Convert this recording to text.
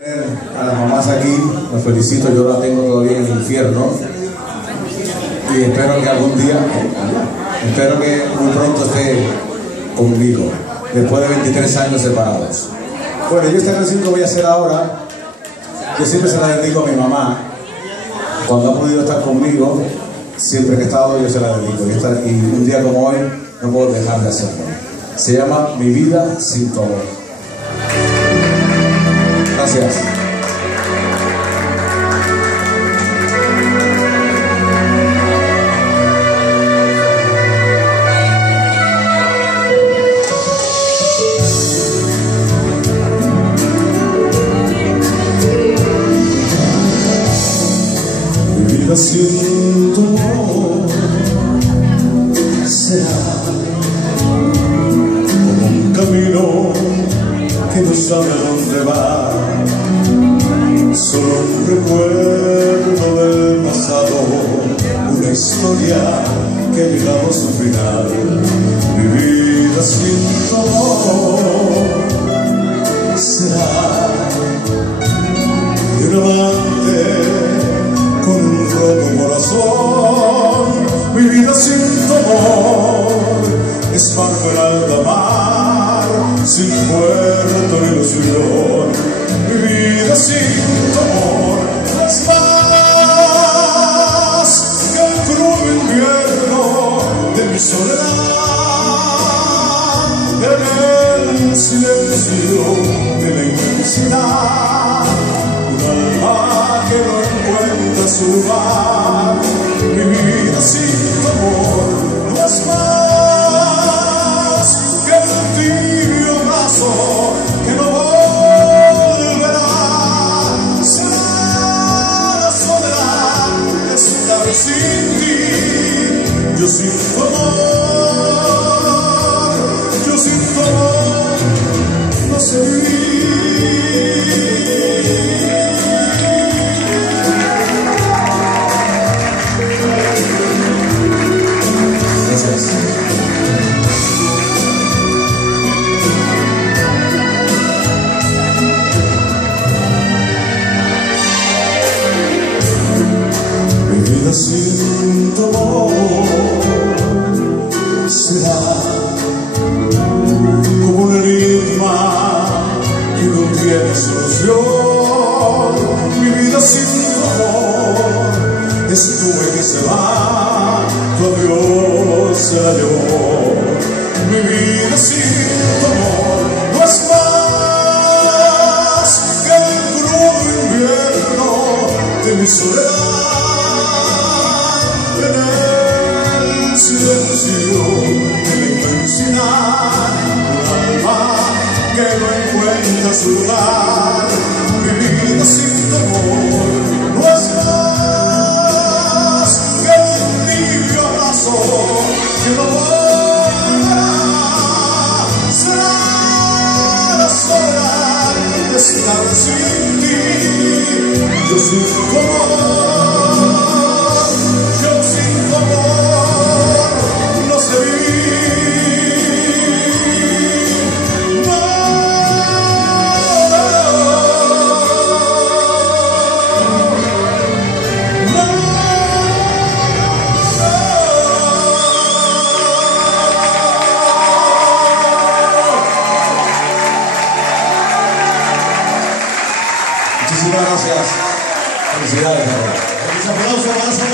A las mamás aquí, las felicito, yo la tengo todavía en el infierno y espero que algún día, espero que muy pronto esté conmigo, después de 23 años separados. Bueno, yo esta canción que voy a hacer ahora, yo siempre se la dedico a mi mamá, cuando ha podido estar conmigo, siempre que he estado yo se la dedico, y un día como hoy no puedo dejar de hacerlo. Se llama Mi vida sin tu amor. Gracias. Mi vida sin tu amor será como un camino que no sabe a dónde va, solo un recuerdo del pasado, una historia que ha llegado a su final. Mi vida sin tu amor será de un amante con un roto corazón. Mi vida sin tu amor es barco en alta mar, sin puerto ni ilusión. Mi vida sin tu amor es más que el crudo invierno de mi soledad. En el silencio de la inmensidad, un alma que no encuentra su lugar. Mi vida sin tu amor no es más que un tibio abrazo que no volverá. Será la soledad de estar sin ti. Yo sin tu amor, yo sin tu amor no sé vivir. Gracias. Mi vida sin tu amor será como un enigma que no tiene solución. Mi vida sin tu amor es nube que se va, tu adiós se la llevó. Mi vida sin tu amor no es más que el crudo invierno de mi soledad. En el silencio de la inmensidad, un alma que no encuentra su lugar. Mi vida sin tu amor no es más que un tibio abrazo que no volverá. Será la soledad de estar sin ti. Yo sin tu amor, yo sin tu amor no sé vivir. Muchísimas gracias. Felicidades. Un aplauso para esa